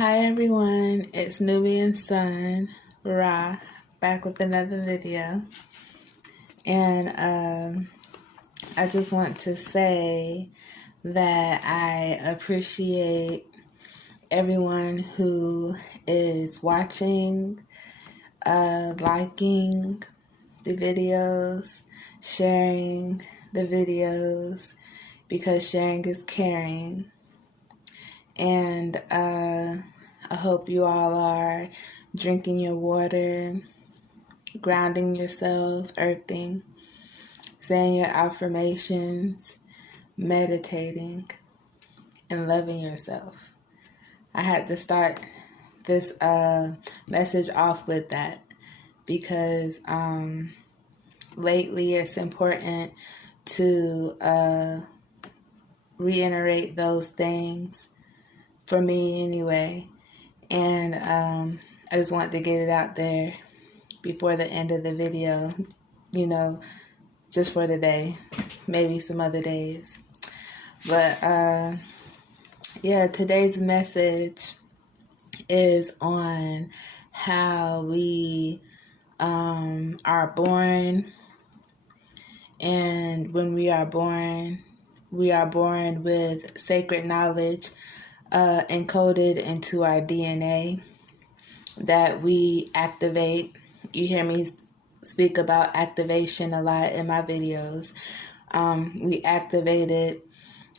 Hi everyone, it's Nubian Sun, Ra, back with another video. And I just want to say that I appreciate everyone who is watching, liking the videos, sharing the videos, because sharing is caring. And I hope you all are drinking your water, grounding yourself, earthing, saying your affirmations, meditating, and loving yourself. I had to start this message off with that because lately it's important to reiterate those things, for me anyway. And I just wanted to get it out there before the end of the video, just for today, maybe some other days. But today's message is on how we are born. And when we are born with sacred knowledge encoded into our DNA that we activate. You hear me speak about activation a lot in my videos. We activate it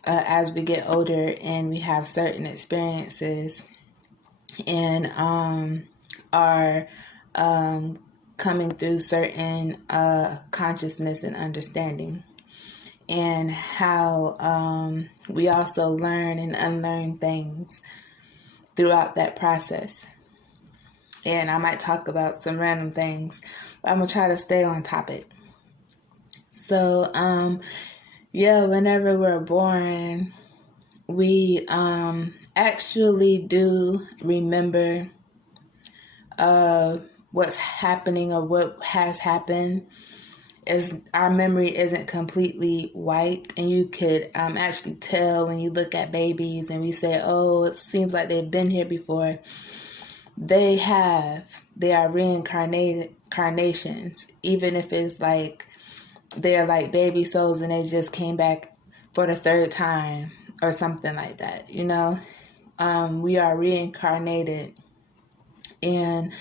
as we get older and we have certain experiences and are coming through certain consciousness and understanding. And how we also learn and unlearn things throughout that process. And I might talk about some random things, but I'm going to try to stay on topic. So, whenever we're born, we actually do remember what's happening or what has happened. Is our memory isn't completely wiped, and you could actually tell when you look at babies and we say, oh, it seems like they've been here before. They are reincarnations, even if it's like they're like baby souls and they just came back for the third time or something like that, we are reincarnated, and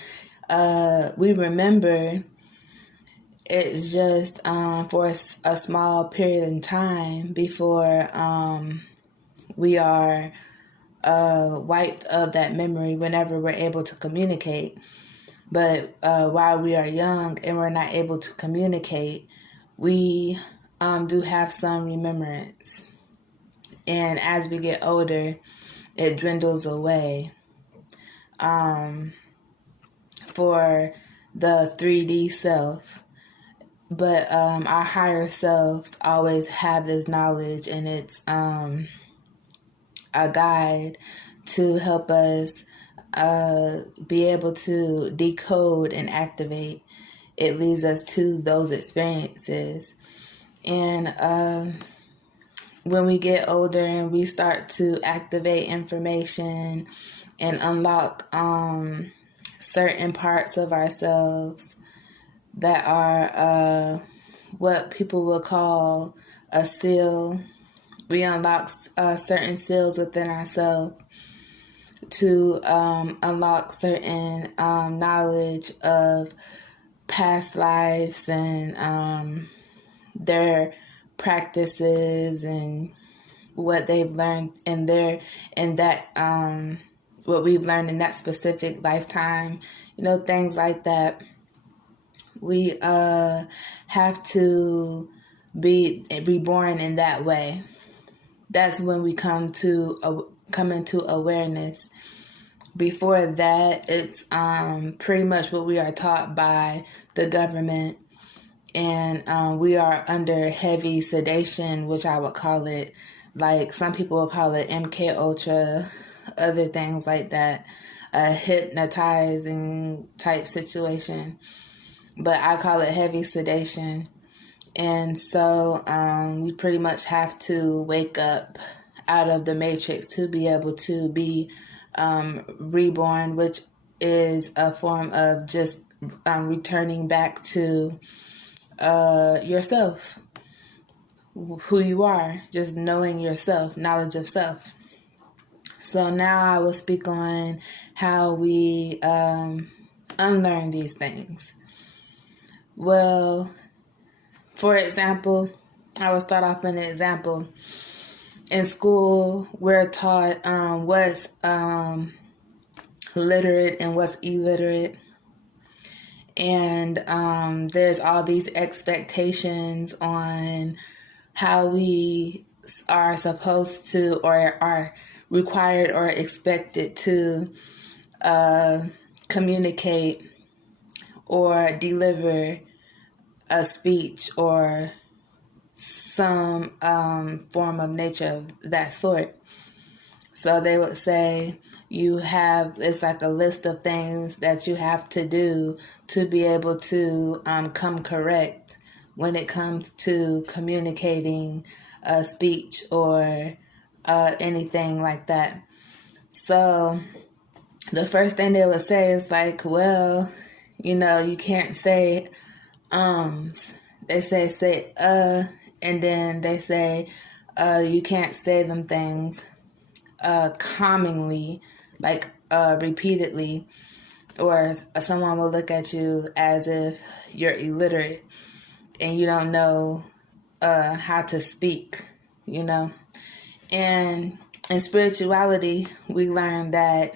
we remember. It's just for a small period in time before we are wiped of that memory whenever we're able to communicate. But while we are young and we're not able to communicate, we do have some remembrance. And as we get older, it dwindles away. For the 3D self. But our higher selves always have this knowledge, and it's a guide to help us be able to decode and activate. It leads us to those experiences. And when we get older and we start to activate information and unlock certain parts of ourselves that are what people will call a seal. We unlock certain seals within ourselves to unlock certain knowledge of past lives and their practices and what they've learned what we've learned in that specific lifetime, things like that. We have to be reborn in that way. That's when we come into awareness. Before that, it's pretty much what we are taught by the government, and we are under heavy sedation, which I would call it. Like some people will call it MK Ultra, other things like that, a hypnotizing type situation. But I call it heavy sedation. And so we pretty much have to wake up out of the matrix to be able to be reborn, which is a form of just returning back to yourself, who you are, just knowing yourself, knowledge of self. So now I will speak on how we unlearn these things. Well, for example, I will start off with an example. In school, we're taught what's literate and what's illiterate. And there's all these expectations on how we are supposed to, or are required or expected to communicate or deliver a speech or some form of nature of that sort. So they would say it's like a list of things that you have to do to be able to come correct when it comes to communicating a speech or anything like that. So the first thing they would say is like, well, you can't say They say and then they say you can't say them things commonly, like repeatedly, or someone will look at you as if you're illiterate and you don't know how to speak, And in spirituality, we learn that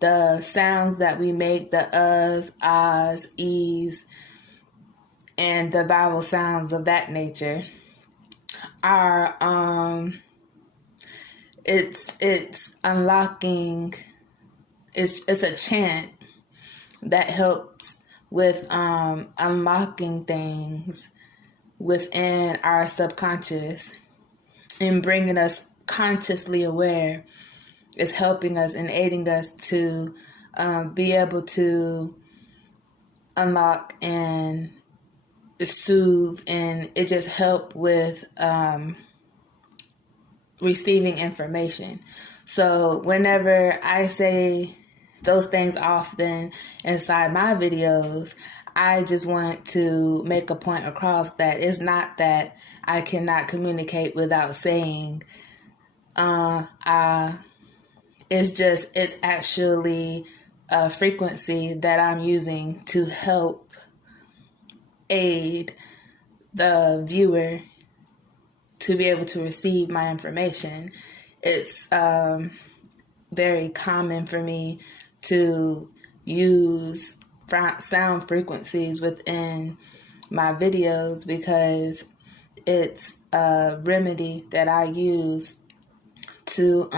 the sounds that we make, the uhs, ahs, e's, and the vowel sounds of that nature are it's unlocking. It's a chant that helps with unlocking things within our subconscious and bringing us consciously aware. It's helping us and aiding us to be able to unlock and soothe, and it just help with receiving information. So whenever I say those things often inside my videos, I just want to make a point across that it's not that I cannot communicate without saying it's actually a frequency that I'm using to help aid the viewer to be able to receive my information. It's very common for me to use sound frequencies within my videos because it's a remedy that I use to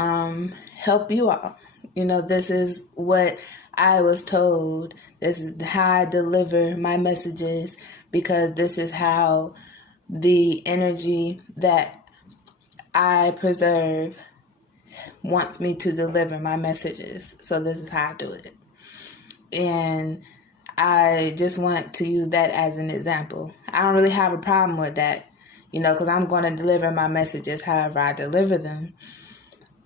help you all. This is what I was told. This is how I deliver my messages, because this is how the energy that I preserve wants me to deliver my messages. So this is how I do it. And I just want to use that as an example. I don't really have a problem with that, because I'm going to deliver my messages however I deliver them.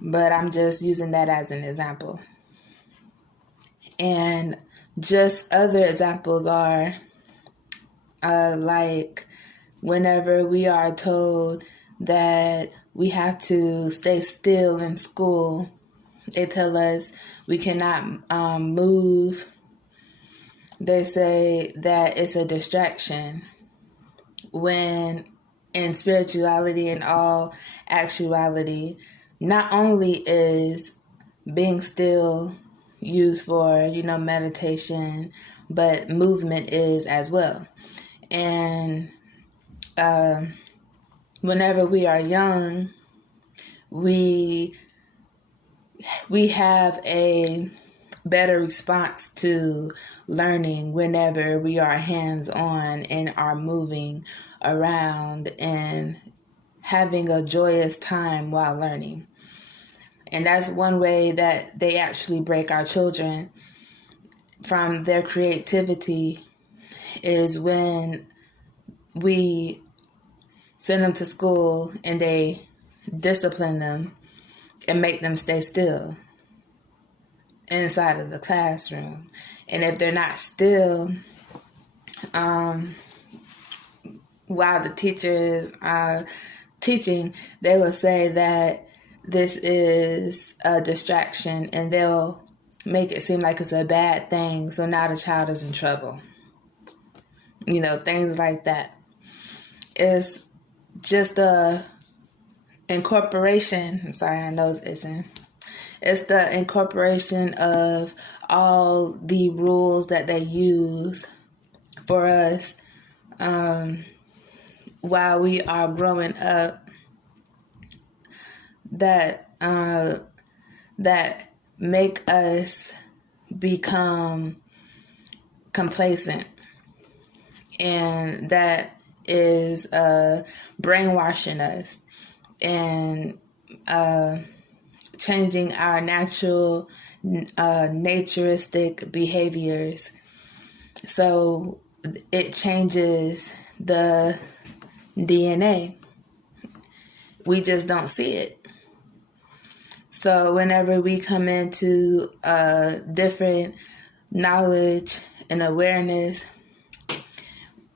But I'm just using that as an example. And just other examples are like whenever we are told that we have to stay still in school, they tell us we cannot move. They say that it's a distraction, when in spirituality and all actuality, not only is being still used for, meditation, but movement is as well. And whenever we are young, we have a better response to learning whenever we are hands-on and are moving around and having a joyous time while learning. And that's one way that they actually break our children from their creativity, is when we send them to school and they discipline them and make them stay still inside of the classroom. And if they're not still, while the teacher is teaching, they will say that this is a distraction, and they'll make it seem like it's a bad thing. So now the child is in trouble. Things like that. It's just a incorporation. I'm sorry, my nose itching. It's the incorporation of all the rules that they use for us while we are growing up that make us become complacent, and that is brainwashing us and changing our natural naturistic behaviors. So it changes the DNA. We just don't see it. So whenever we come into different knowledge and awareness,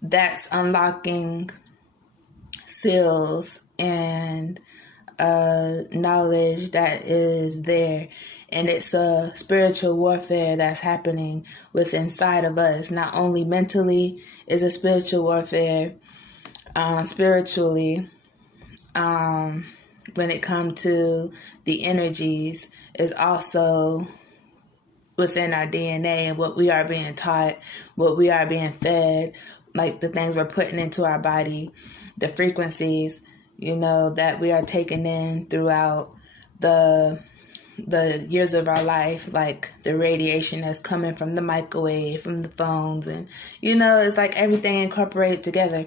that's unlocking seals and knowledge that is there. And it's a spiritual warfare that's happening within inside of us. Not only mentally is a spiritual warfare, spiritually, when it comes to the energies, is also within our DNA and what we are being taught, what we are being fed, like the things we're putting into our body, the frequencies, that we are taking in throughout the years of our life, like the radiation that's coming from the microwave, from the phones, and it's like everything incorporated together.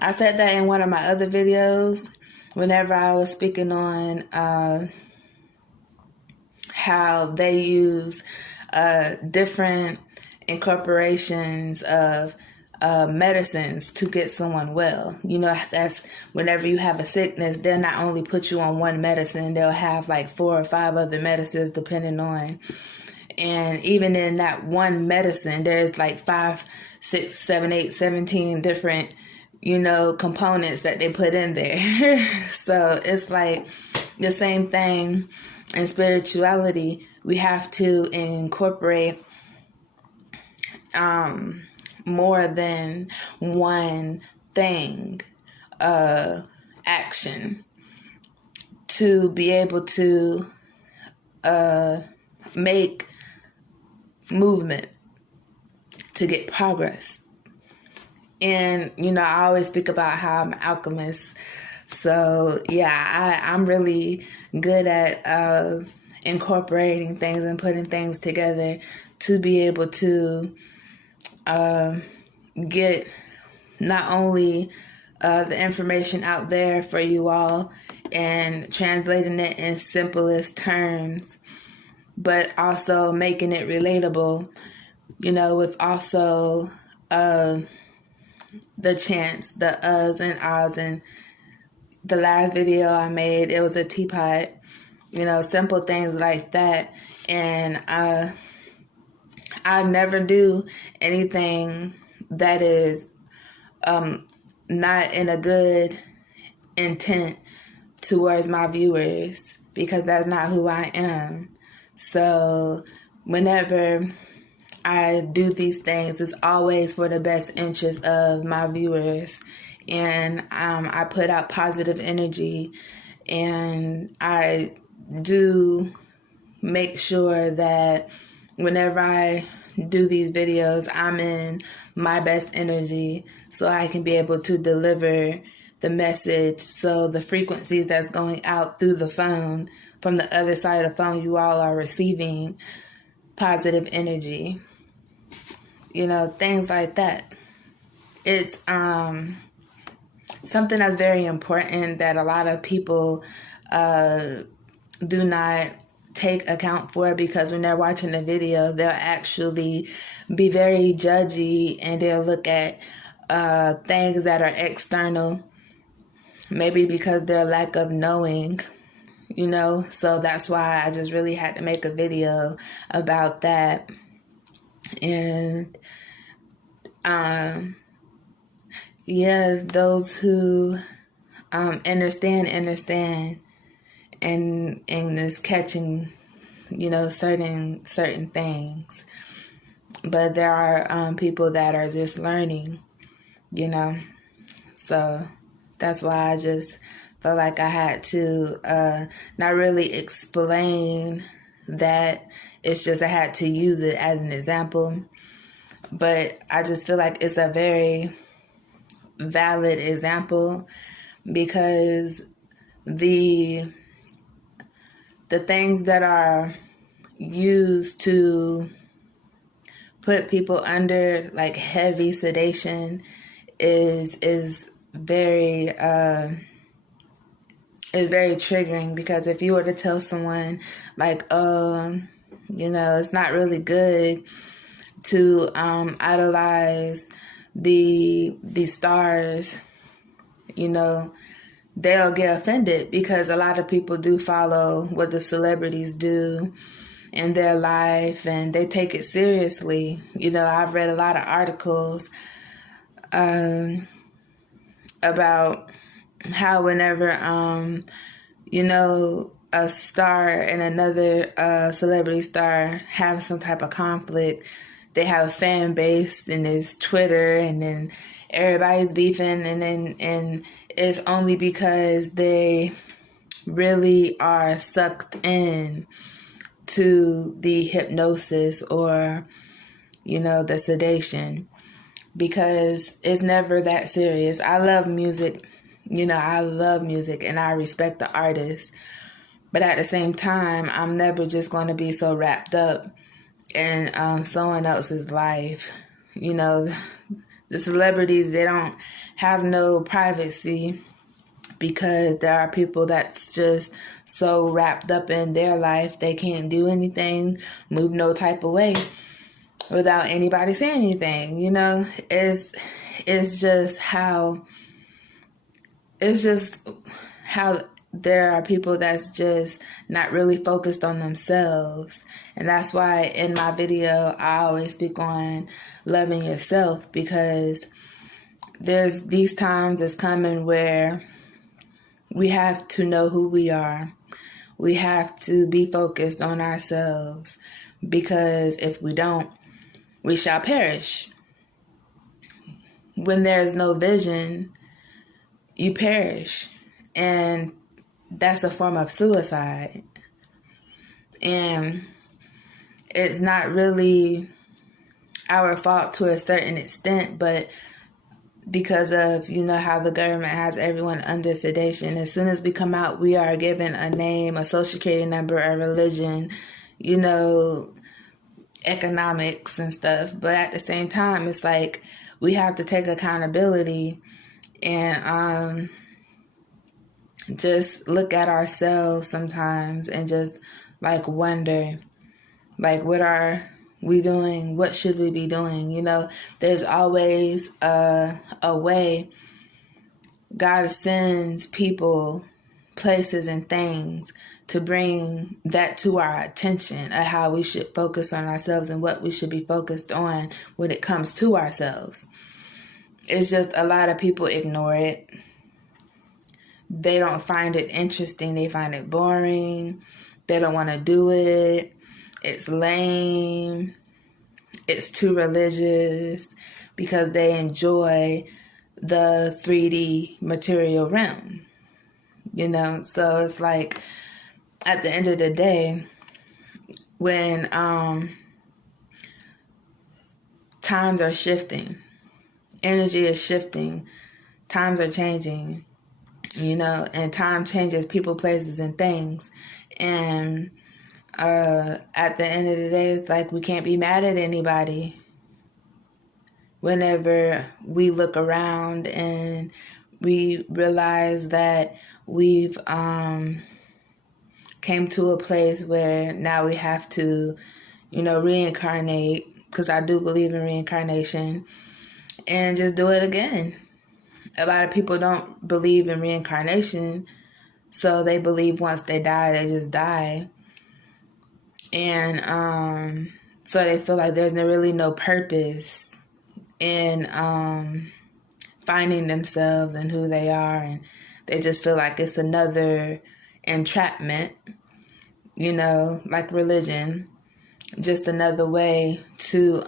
I said that in one of my other videos whenever I was speaking on how they use different incorporations of medicines to get someone well. That's whenever you have a sickness, they'll not only put you on one medicine, they'll have like 4 or 5 other medicines depending on. And even in that one medicine, there's like 5, 6, 7, 8, 17 different, components that they put in there. So it's like the same thing in spirituality. We have to incorporate more than one thing, action, to be able to make movement, to get progress. And, I always speak about how I'm an alchemist. So, yeah, I'm really good at incorporating things and putting things together to be able to get not only the information out there for you all and translating it in simplest terms, but also making it relatable, with also the chants, the uhs and ahs. And the last video I made, it was a teapot, simple things like that. And I never do anything that is not in a good intent towards my viewers, because that's not who I am. So whenever I do these things, it's always for the best interest of my viewers. And I put out positive energy, and I do make sure that whenever I do these videos, I'm in my best energy so I can be able to deliver the message. So the frequencies that's going out through the phone, from the other side of the phone, you all are receiving positive energy. Things like that. It's something that's very important that a lot of people do not take account for, because when they're watching the video, they'll actually be very judgy, and they'll look at things that are external maybe because their lack of knowing, so that's why I just really had to make a video about that. And those who understand and is catching certain things, but there are people that are just learning, so that's why I just felt like I had to not really explain that. It's just I had to use it as an example. But I just feel like it's a very valid example, because the things that are used to put people under like heavy sedation is very triggering, because if you were to tell someone like, it's not really good to idolize the stars, they'll get offended, because a lot of people do follow what the celebrities do in their life and they take it seriously. I've read a lot of articles about how whenever a star and another celebrity star have some type of conflict, they have a fan base, and there's Twitter, and then everybody's beefing, and it's only because they really are sucked in to the hypnosis or the sedation, because it's never that serious. I love music, and I respect the artists, but at the same time, I'm never just going to be so wrapped up in someone else's life. The celebrities, they don't have no privacy, because there are people that's just so wrapped up in their life, they can't do anything, move no type of way without anybody saying anything. It's just how there are people that's just not really focused on themselves. And that's why in my video, I always speak on loving yourself, because there's these times that's coming where we have to know who we are. We have to be focused on ourselves, because if we don't, we shall perish. When there's no vision, you perish. And that's a form of suicide. And it's not really our fault to a certain extent, but because of, how the government has everyone under sedation, as soon as we come out, we are given a name, a social security number, a religion, economics and stuff. But at the same time, it's like we have to take accountability and just look at ourselves sometimes and just wonder, what are we doing? What should we be doing? There's always a way. God sends people, places, and things to bring that to our attention of how we should focus on ourselves and what we should be focused on when it comes to ourselves. It's just a lot of people ignore it. They don't find it interesting. They find it boring. They don't want to do it. It's lame. It's too religious, because they enjoy the 3D material realm. So it's like, at the end of the day, when times are shifting, energy is shifting, times are changing, and time changes people, places, and things. And at the end of the day, it's like we can't be mad at anybody whenever we look around and we realize that we've came to a place where now we have to, reincarnate, because I do believe in reincarnation, and just do it again. A lot of people don't believe in reincarnation, so they believe once they die, they just die. And so they feel like there's really no purpose in finding themselves and who they are, and they just feel like it's another entrapment, like religion, just another way to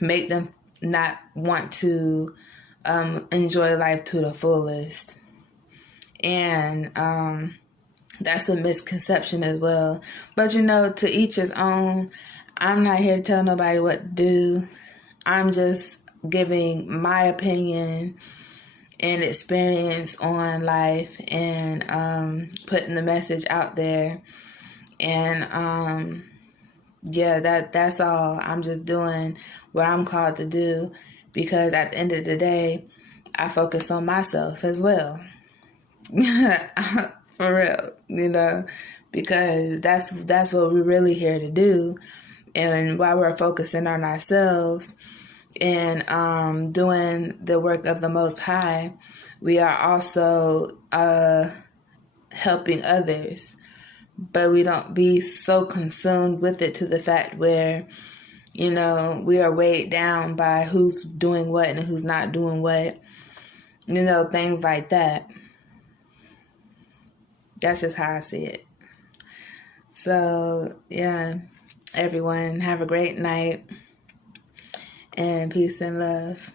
make them not want to enjoy life to the fullest. And that's a misconception as well. But to each his own. I'm not here to tell nobody what to do. I'm just giving my opinion and experience on life, and putting the message out there. And that's all. I'm just doing what I'm called to do, because at the end of the day, I focus on myself as well. For real, because that's what we're really here to do. And while we're focusing on ourselves and doing the work of the Most High, we are also helping others. But we don't be so consumed with it to the fact where, we are weighed down by who's doing what and who's not doing what, things like that. That's just how I see it. So, yeah, everyone, have a great night, and peace and love.